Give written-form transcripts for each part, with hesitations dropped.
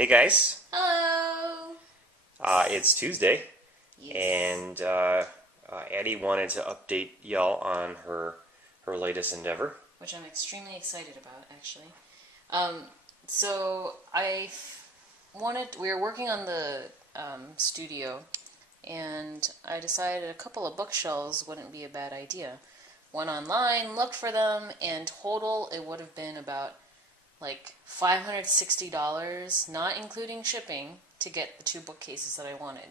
Hey guys, Hello! it's Tuesday, Yes. and Addie wanted to update y'all on her latest endeavor. Which I'm extremely excited about, actually. So we were working on the studio, and I decided a couple of bookshelves wouldn't be a bad idea. Went online, looked for them, and total it would have been about like $560, not including shipping, to get the two bookcases that I wanted.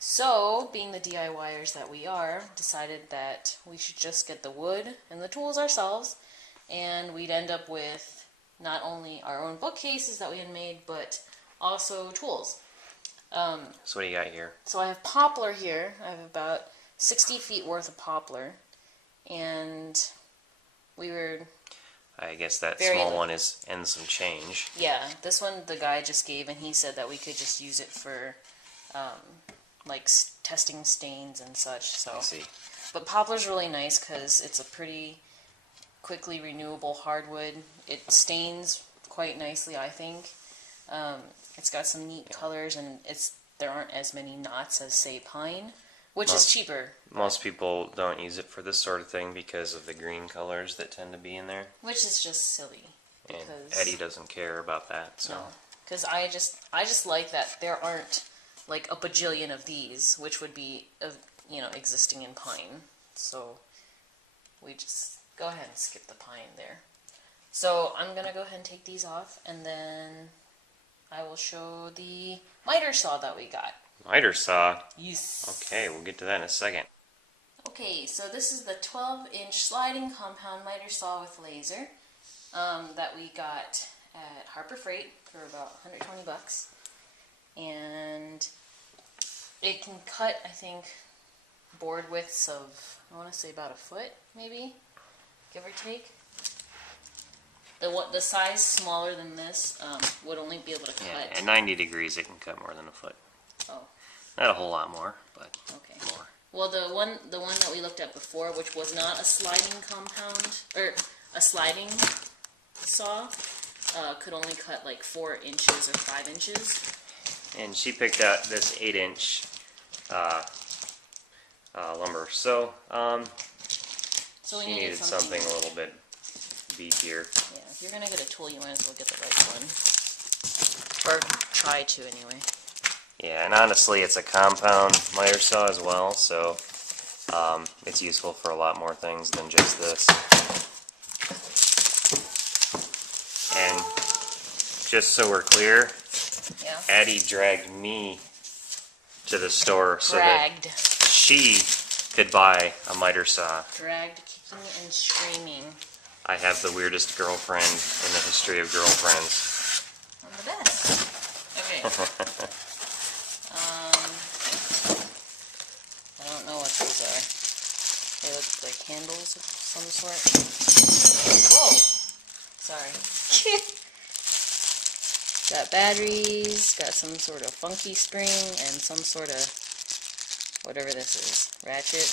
So, being the DIYers that we are, decided that we should just get the wood and the tools ourselves, and we'd end up with not only our own bookcases that we had made, but also tools. So what do you got here? So I have poplar here. I have about 60 feet worth of poplar, and we were... I guess that Very small little. one is and some change. Yeah, this one the guy just gave, and he said that we could just use it for, like, testing stains and such. So, I see. but poplar's really nice because it's a pretty quickly renewable hardwood. It stains quite nicely, I think. It's got some neat colors, and there aren't as many knots as, say, pine, which is cheaper. Most people don't use it for this sort of thing because of the green colors that tend to be in there. Which is just silly. And Because, Eddie doesn't care about that, so. no, because I just like that there aren't like a bajillion of these, which would be existing in pine. So we just go ahead and skip the pine there. So I'm gonna go ahead and take these off, and then I will show the miter saw that we got. Miter saw. Yes. Okay, we'll get to that in a second. Okay, so this is the 12-inch sliding compound miter saw with laser that we got at Harbor Freight for about $120, and it can cut, I think, board widths of, I want to say about a foot, maybe, give or take. The size smaller than this would only be able to cut. Yeah, at 90 degrees it can cut more than a foot. Oh, Not a whole lot more, but okay. more. Well, the one that we looked at before, which was not a sliding compound, or a sliding saw, could only cut like 4 inches or 5 inches. And she picked out this 8-inch lumber. So, So we she needed something a little bit beefier. Yeah, if you're gonna get a tool, you might as well get the right one, or try to anyway. Yeah, and honestly, it's a compound miter saw as well, so it's useful for a lot more things than just this. And just so we're clear, Yeah. Addie dragged me to the store so that she could buy a miter saw. Dragged, kicking and screaming. I have the weirdest girlfriend in the history of girlfriends. I'm the best. Okay. I don't know what these are. They look like handles of some sort. Whoa! Sorry. Got batteries, got some sort of funky spring, and some sort of whatever this is. Ratchet.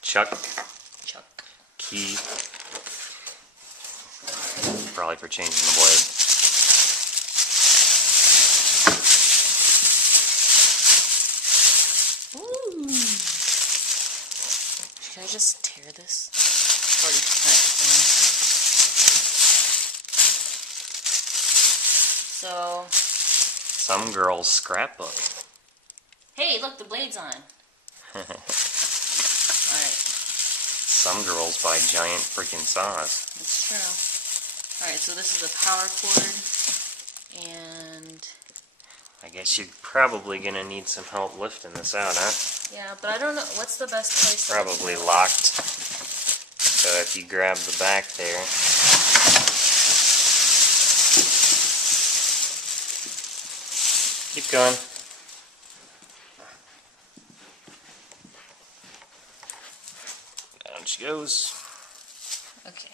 Chuck. Chuck. Key. Probably for changing the blade. Ooh. Should I just tear this? It's already cut. So, Some girl's scrapbook. hey, look, the blade's on. Alright. Some girls buy giant freaking saws. That's true. Alright, so this is the power cord, and I guess you're probably gonna need some help lifting this out, huh? yeah, but I don't know, what's the best place to Probably locked. So if you grab the back there. Keep going. Down she goes. Okay.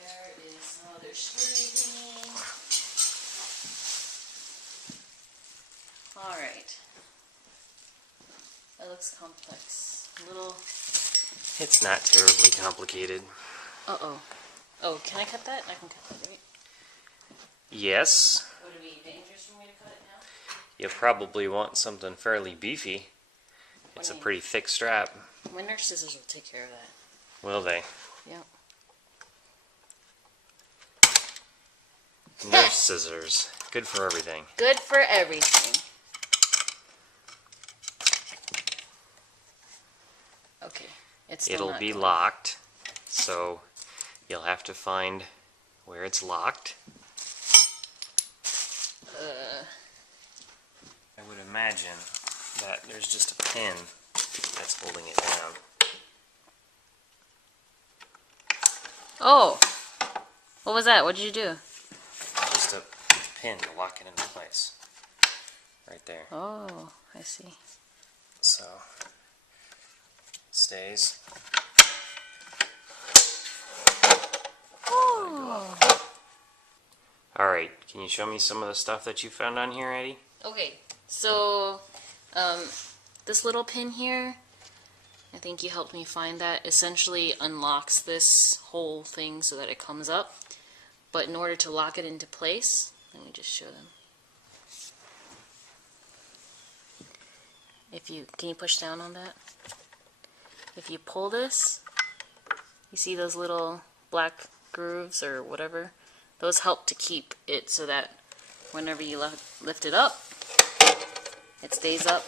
There is some other screwy thingy. Alright. That looks complex. A little It's not terribly complicated. Uh-oh. Oh, can I cut that? I can cut that, right? Yes. Would it be dangerous for me to cut it now? You'll probably want something fairly beefy. It's a pretty thick strap. My nurse scissors will take care of that. Will they? Yep. Nurse scissors. Good for everything. Good for everything. Okay. It's still It'll not be going. locked, so you'll have to find where it's locked. I would imagine that there's just a pin that's holding it down. Oh! What was that? What did you do? Just a pin to lock it into place. Right there. Oh, I see. So, it stays. Oh! Alright, can you show me some of the stuff that you found on here, Eddie? Okay, so, this little pin here, I think you helped me find that, essentially unlocks this whole thing so that it comes up. But in order to lock it into place, let me just show them. Can you push down on that? If you pull this, you see those little black grooves or whatever? Those help to keep it so that whenever you lift it up, it stays up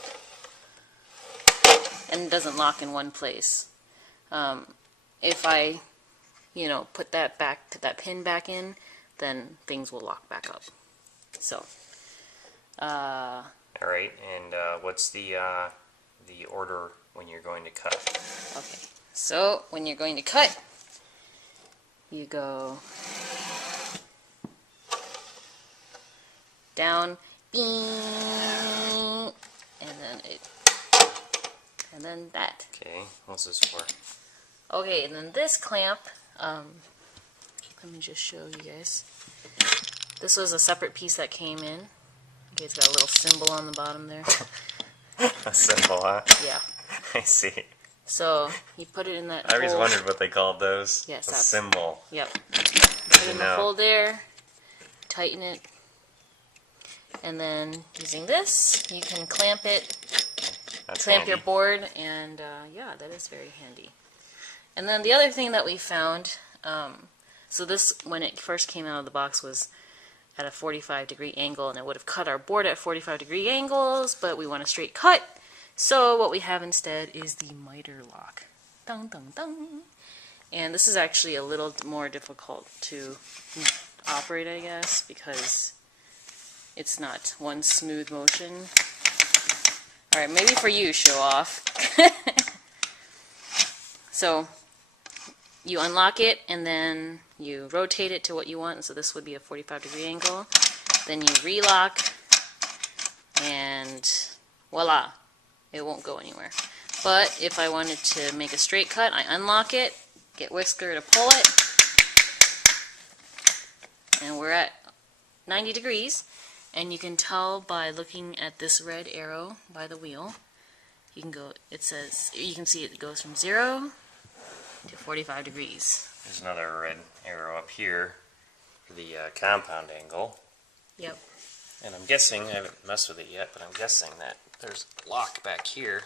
and doesn't lock in one place. If I, put that pin back in, then things will lock back up. So, Alright, and what's the order when you're going to cut? okay. So, when you're going to cut, you go down, bing, and then that. Okay, what's this for? Okay, and then this clamp, let me just show you guys. This was a separate piece that came in. Okay, it's got a little symbol on the bottom there. A symbol, huh? Yeah. I see. So, you put it in that I always hole. wondered what they called those. Yes, a that's- symbol. Yep. Put it in the know. hole there, tighten it, and then using this, you can clamp it, That's clamp handy. your board, and yeah, that is very handy. And then the other thing that we found, so this, when it first came out of the box, was at a 45-degree angle, and it would have cut our board at 45-degree angles, but we want a straight cut. So what we have instead is the miter lock. Dun, dun, dun. And this is actually a little more difficult to operate, I guess, because it's not one smooth motion. Alright, maybe for you, show off. So, you unlock it, and then you rotate it to what you want. So this would be a 45-degree angle. Then you relock, and voila, it won't go anywhere. But if I wanted to make a straight cut, I unlock it, get Whisker to pull it, and we're at 90 degrees. And you can tell by looking at this red arrow by the wheel. You can see it goes from 0 to 45 degrees. There's another red arrow up here for the compound angle. Yep. And I'm guessing, I haven't messed with it yet, but I'm guessing that there's a lock back here.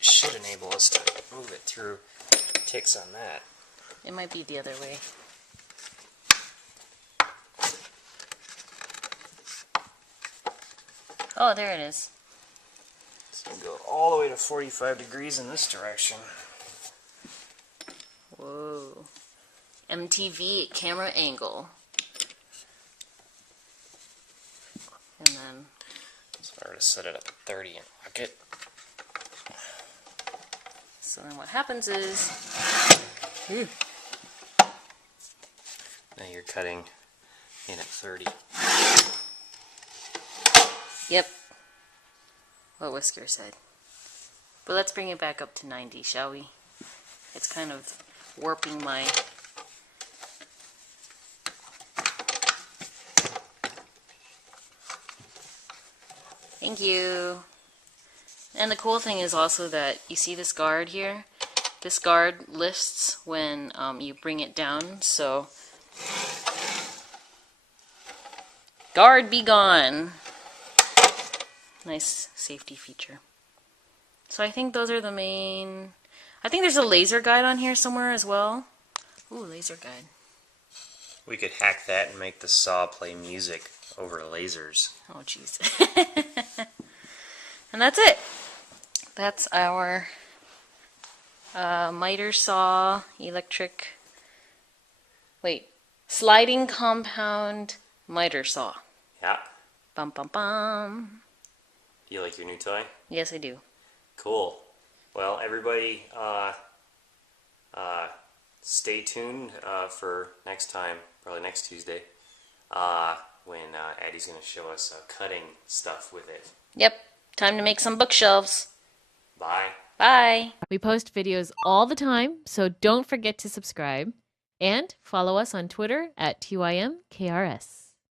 Should enable us to move it through. Ticks on that. It might be the other way. Oh, there it is. So we go all the way to 45 degrees in this direction. Whoa. MTV camera angle. And then, So I were to set it up at 30 and lock it. so then what happens is, Now you're cutting in at 30. yep, what Whisker said. But let's bring it back up to 90, shall we? It's kind of warping my... Thank you. And the cool thing is also that you see this guard here? This guard lifts when you bring it down, so guard be gone. Nice safety feature. So I think those are the main... I think there's a laser guide on here somewhere as well. Ooh, laser guide. We could hack that and make the saw play music over lasers. Oh, jeez. And that's it. That's our miter saw, electric... Wait. Sliding compound miter saw. Yeah. Bum, bum, bum. You like your new toy? Yes, I do. Cool. Well, everybody, stay tuned for next time, probably next Tuesday, when Addie's going to show us cutting stuff with it. Yep. Time to make some bookshelves. Bye. Bye. We post videos all the time, so don't forget to subscribe and follow us on Twitter at TYMKRS.